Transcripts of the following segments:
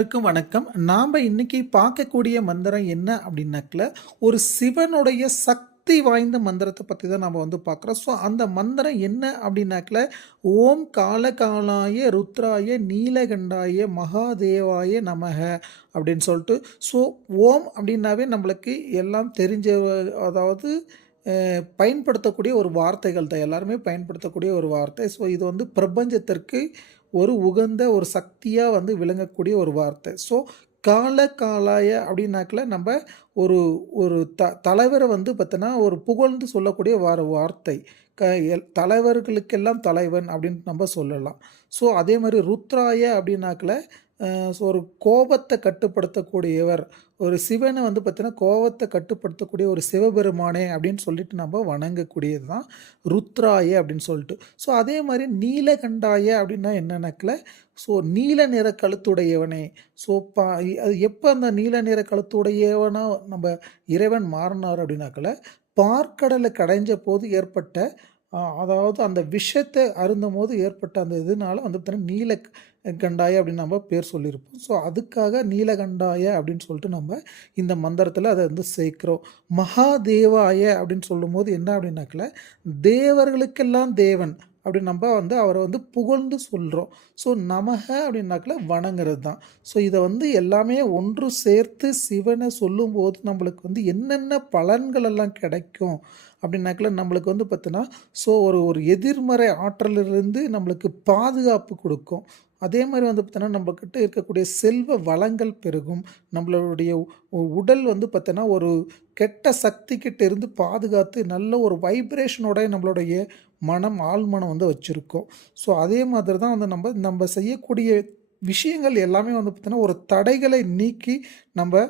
அனைவருக்கும் வணக்கம். நாம இன்னைக்கு பார்க்கக்கூடிய மந்திரம் என்ன அப்படின்னாக்கல, ஒரு சிவனுடைய சக்தி வாய்ந்த மந்திரத்த பத்தி தான் நாம பார்க்குறோம். ஸோ அந்த மந்திரம் என்ன அப்படின்னாக்கல, ஓம் காலகாலாய ருத்ராய நீலகண்டாய மகாதேவாய நமக அப்படின்னு சொல்லிட்டு. ஸோ ஓம் அப்படின்னாவே நம்மளுக்கு எல்லாம் தெரிஞ்ச அதாவது பயன்படுத்தக்கூடிய ஒரு வார்த்தைகள் தான். எல்லாருமே பயன்படுத்தக்கூடிய ஒரு வார்த்தை. ஸோ இது பிரபஞ்சத்திற்கு ஒரு உகந்த ஒரு சக்தியா விளங்கக்கூடிய ஒரு வார்த்தை. ஸோ கால காலாய அப்படின்னாக்கல நம்ம ஒரு ஒரு தலைவரை பார்த்தோன்னா ஒரு புகழ்ந்து சொல்லக்கூடிய வார்த்தை. க தலைவர்களுக்கெல்லாம் தலைவன் அப்படின்னு நம்ம சொல்லலாம். ஸோ அதே மாதிரி ருத்ராய அப்படின்னாக்கல ஸோ ஒரு கோபத்தை கட்டுப்படுத்தக்கூடியவர். ஒரு சிவனை பார்த்தீங்கன்னா கோபத்தை கட்டுப்படுத்தக்கூடிய ஒரு சிவபெருமானே அப்படின்னு சொல்லிட்டு நம்ம வணங்கக்கூடியது தான் ருத்ராய அப்படின்னு சொல்லிட்டு. ஸோ அதே மாதிரி நீலகண்டாய அப்படின்னா என்னன்னாக்கல ஸோ நீல நிற கழுத்துடையவனே. ஸோ அது எப்போ அந்த நீல நிற கழுத்துடையவனா நம்ம இறைவன் மாறினார் அப்படின்னாக்கல பார்க்கடலை கடைஞ்ச போது ஏற்பட்ட அதாவது அந்த விஷத்தை அருந்தும்போது ஏற்பட்ட அந்த இதனால பார்த்தீங்கன்னா நீலகண்டாய அப்படின்னு நம்ம பேர் சொல்லியிருப்போம். ஸோ அதுக்காக நீலகண்டாய அப்படின்னு சொல்லிட்டு நம்ம இந்த மந்திரத்தில் அதை சேர்க்கிறோம். மகாதேவாய அப்படின்னு சொல்லும்போது என்ன அப்படின்னாக்கல தேவர்களுக்கெல்லாம் தேவன் அப்படின்னு நம்ம அவரை புகழ்ந்து சொல்கிறோம். ஸோ நமக அப்படின்னாக்கல வணங்குறது தான். ஸோ இதை எல்லாமே ஒன்று சேர்த்து சிவனை சொல்லும்போது நம்மளுக்கு என்னென்ன பலன்கள் எல்லாம் கிடைக்கும் அப்படின்னாக்கல நம்மளுக்கு பார்த்தோன்னா ஸோ ஒரு எதிர்மறை ஆற்றலிலிருந்து நம்மளுக்கு பாதுகாப்பு கொடுக்கும். அதே மாதிரி பார்த்தோன்னா நம்மக்கிட்ட இருக்கக்கூடிய செல்வ வளங்கள் பெருகும். நம்மளுடைய உடல் பார்த்தோன்னா ஒரு கெட்ட சக்திக்கிட்ட இருந்து பாதுகாத்து நல்ல ஒரு வைப்ரேஷனோட நம்மளுடைய மனம் ஆழ்மனம் வச்சுருக்கோம். ஸோ அதே மாதிரி தான் நம்ம நம்ம செய்யக்கூடிய விஷயங்கள் எல்லாமே பார்த்தோன்னா ஒரு தடைகளை நீக்கி நம்ம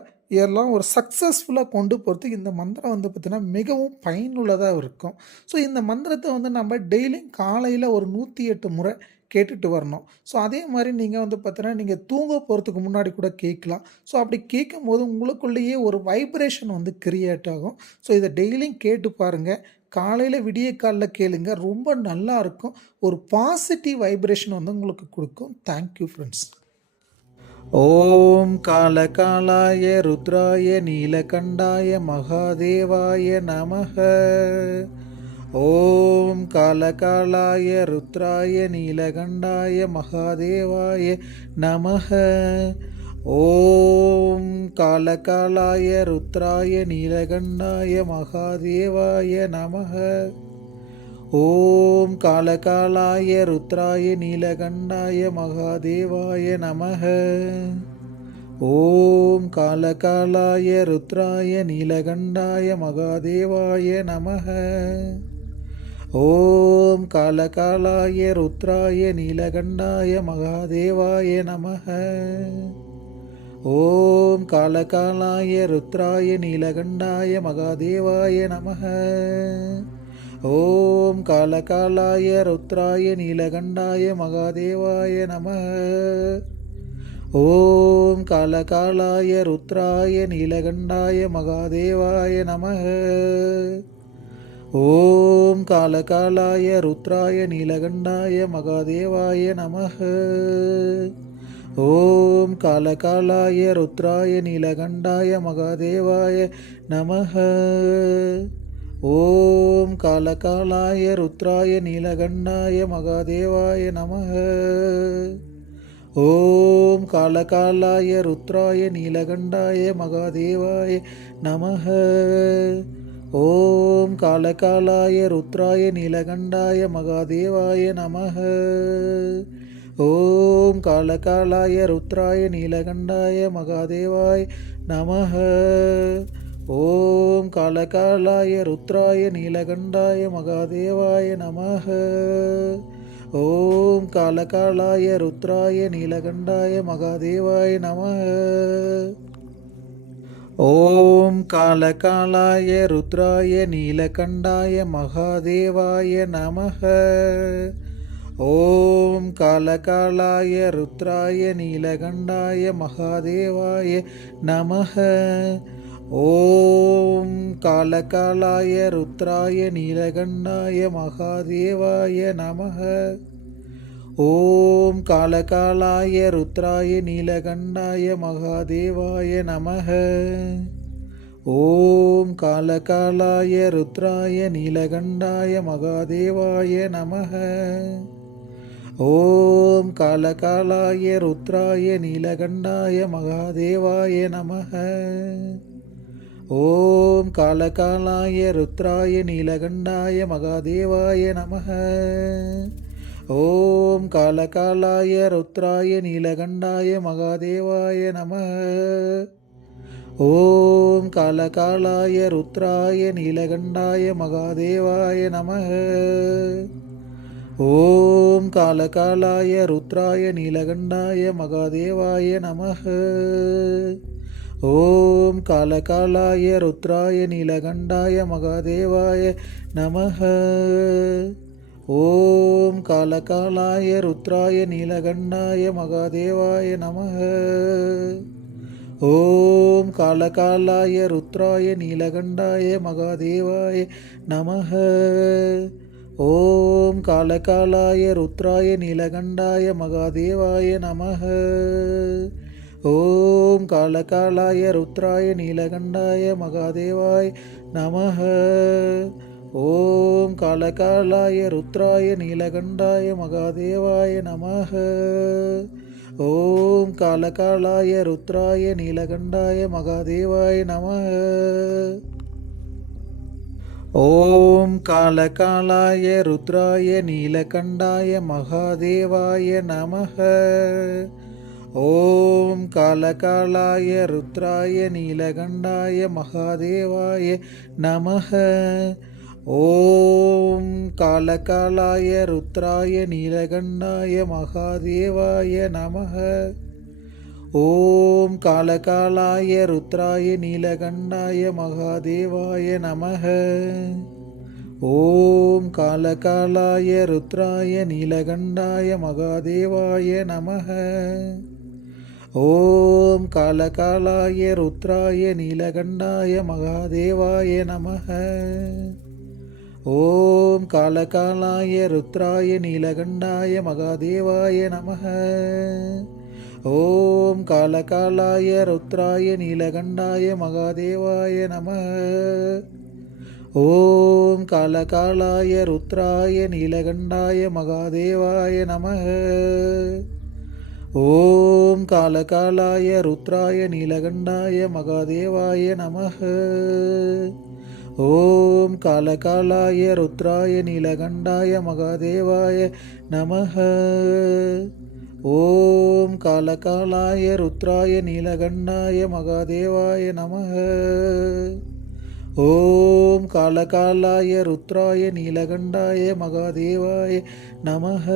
எல்லாம் ஒரு சக்ஸஸ்ஃபுல்லாக கொண்டு போகிறதுக்கு இந்த மந்திரம் பார்த்தீங்கன்னா மிகவும் பயனுள்ளதாக இருக்கும். ஸோ இந்த மந்திரத்தை நம்ம டெய்லியும் காலையில் ஒரு 108 முறை கேட்டுட்டு வரணும். ஸோ அதே மாதிரி நீங்கள் பார்த்தீங்கன்னா நீங்கள் தூங்க போகிறதுக்கு முன்னாடி கூட கேட்கலாம். ஸோ அப்படி கேட்கும்போது உங்களுக்குள்ளேயே ஒரு வைப்ரேஷன் கிரியேட் ஆகும். ஸோ இதை டெய்லியும் கேட்டு பாருங்கள். காலையில் விடிய காலில் கேளுங்க, ரொம்ப நல்லா இருக்கும். ஒரு பாசிட்டிவ் வைப்ரேஷன் உங்களுக்கு கொடுக்கும். Thank you friends. ஓம் காலகாலாய ருத்ராய நீலகண்டாய மகாதேவாய நமக. ஓம் காலகாலாய ருத்ராய நீலகண்டாய மகாதேவாய நமக. ஓம் காலகாலாய ருத்ராய நீலகண்டாய மகாதேவாய நமக. ஓம் காலகாலாய ருத்ராய நீலகண்டாய மகாதேவாய நமக. ஓம் காலகாலாய ருத்ராய நீலகண்டாய மகாதேவாய நமக. ஓம் காலகாலாய ருத்ராய நீலகண்டாய மகாதேவாய நமக. ஓம் காலகாலாய ருத்ராய நீலகண்டாய மகாதேவாய நமக. ஓம் காலகாலாய ருத்ராய நீலகண்டாய மகாதேவாய நமக. ஓம் காலகாலாய ருத்ராய நீலகண்டாய மகாதேவாய நமக. ஓம் காலகாலாய ருத்ராய நீலகண்டாய மகாதேவாய நமக. ஓம் காலகாலாய ருத்ராய நீலகண்டாய மகாதேவாய நமக. ஓம் காலகாலாய ருத்ராய நீலகண்டாய மகாதேவாய நமக. ஓம் காலகாலாய ருத்ராய நீலகண்டாய மகாதேவாய நமக. ஓம் காலகாலாய ருத்ராய நீலகண்டாய மகாதேவாய நமக. ஓம் காலகாலாய ருத்ராய நீலகண்டாய மகாதேவாய நமக. ஓம் காலகாலாய ருத்ராய நீலகண்டாய மகாதேவாய நமக. ஓம் காலகாலாய ருத்ராய நீலகண்டாய மகாதேவாய நமக. ஓம் காலகாலாய ருத்ராய நீலகண்டாய மகாதேவாய நமக. ஓம் காலகாலாய ருத்ராய நீலகண்டாய மகாதேவாய நமக. ஓம் காலகாலாய ருத்ராய நீலகண்டாய மகாதேவாய நமக. ஓம் காலகாலாய ருத்ராய நீலகண்டாய மகாதேவாய நமக. ஓம் காலகாலாய ருத்ராய நீலகண்டாய மகாதேவாய நமக. ஓம் காலகாலாய ருத்ராய நீலகண்டாய மகாதேவாய நமக. ஓம் காலகாலாய ருத்ராய நீலகண்டாய மகாதேவாய நமக. ஓம் காலகாலாய ருத்ராய நீலகண்டாய மகாதேவாய நமக. ஓம் காலகாலாய ருத்ராய நீலகண்டாய மகாதேவாய நமக. ஓம் காலகாலாய ருத்ராய நீலகண்டாய மகாதேவாய நமக. ஓம் காலகாலாய ருத்ராய நீலகண்டாய மகாதேவாய நமக. ஓம் காலகாலாய ருத்ராய நீலகண்டாய மகாதேவாய நமக. ஓம் காலகாலாய ருத்ராய நீலகண்டாய மகாதேவாய நமக. ஓம் காலகாலாய ருத்ராய நீலகண்டாய மகாதேவாய நமக. ஓம் காலகாலாய ருத்ராய நீலகண்டாய மகாதேவாய நமக. ஓம் காலகாலாய ருத்ராய நீலகண்டாய மகாதேவாய நமக. ஓம் காலகாலாய ருத்ராய நீலகண்டாய மகாதேவாய நமக. ஓம் காலகாலாய ருத்ராய நீலகண்டாய மகாதேவாய நமக. ஓம் காலகாலாய ருத்ராய நீலகண்டாய மகாதேவாய நமக. ஓம் காலகாலாய ருத்ராய நீலகண்டாய மகாதேவாய நமக. ஓம் காலகாலாய ருத்ராய நீலகண்டாய மகாதேவாய நமக. ஓம் காலகாலாய ருத்ராய நீலகண்டாய மகாதேவாய நமக. ஓம் காலகாலாய ருத்ராய நீலகண்டாய மகாதேவாய நமக. ஓம் காலகாலாய ருத்ராய நீலகண்டாய மகாதேவாய நமக. ஓம் காலகாலாய ருத்ராய நீலகண்டாய மகாதேவாய நமக. ஓம் காலகாலாய ருத்ராய நீலகண்டாய மகாதேவாய நமக. ஓம் காலகாலாய ருத்ராய நீலகண்டாய மகாதேவாய நமக. ஓம் காலகாலாய ருத்ராய நீலகண்டாய மகாதேவாய நமக. ஓம் காலகாலாய ருத்ராய நீலகண்டாய மகாதேவாய நமக. ஓம் காலகாலாய ருத்ராய நீலகண்டாய மகாதேவாய நமக.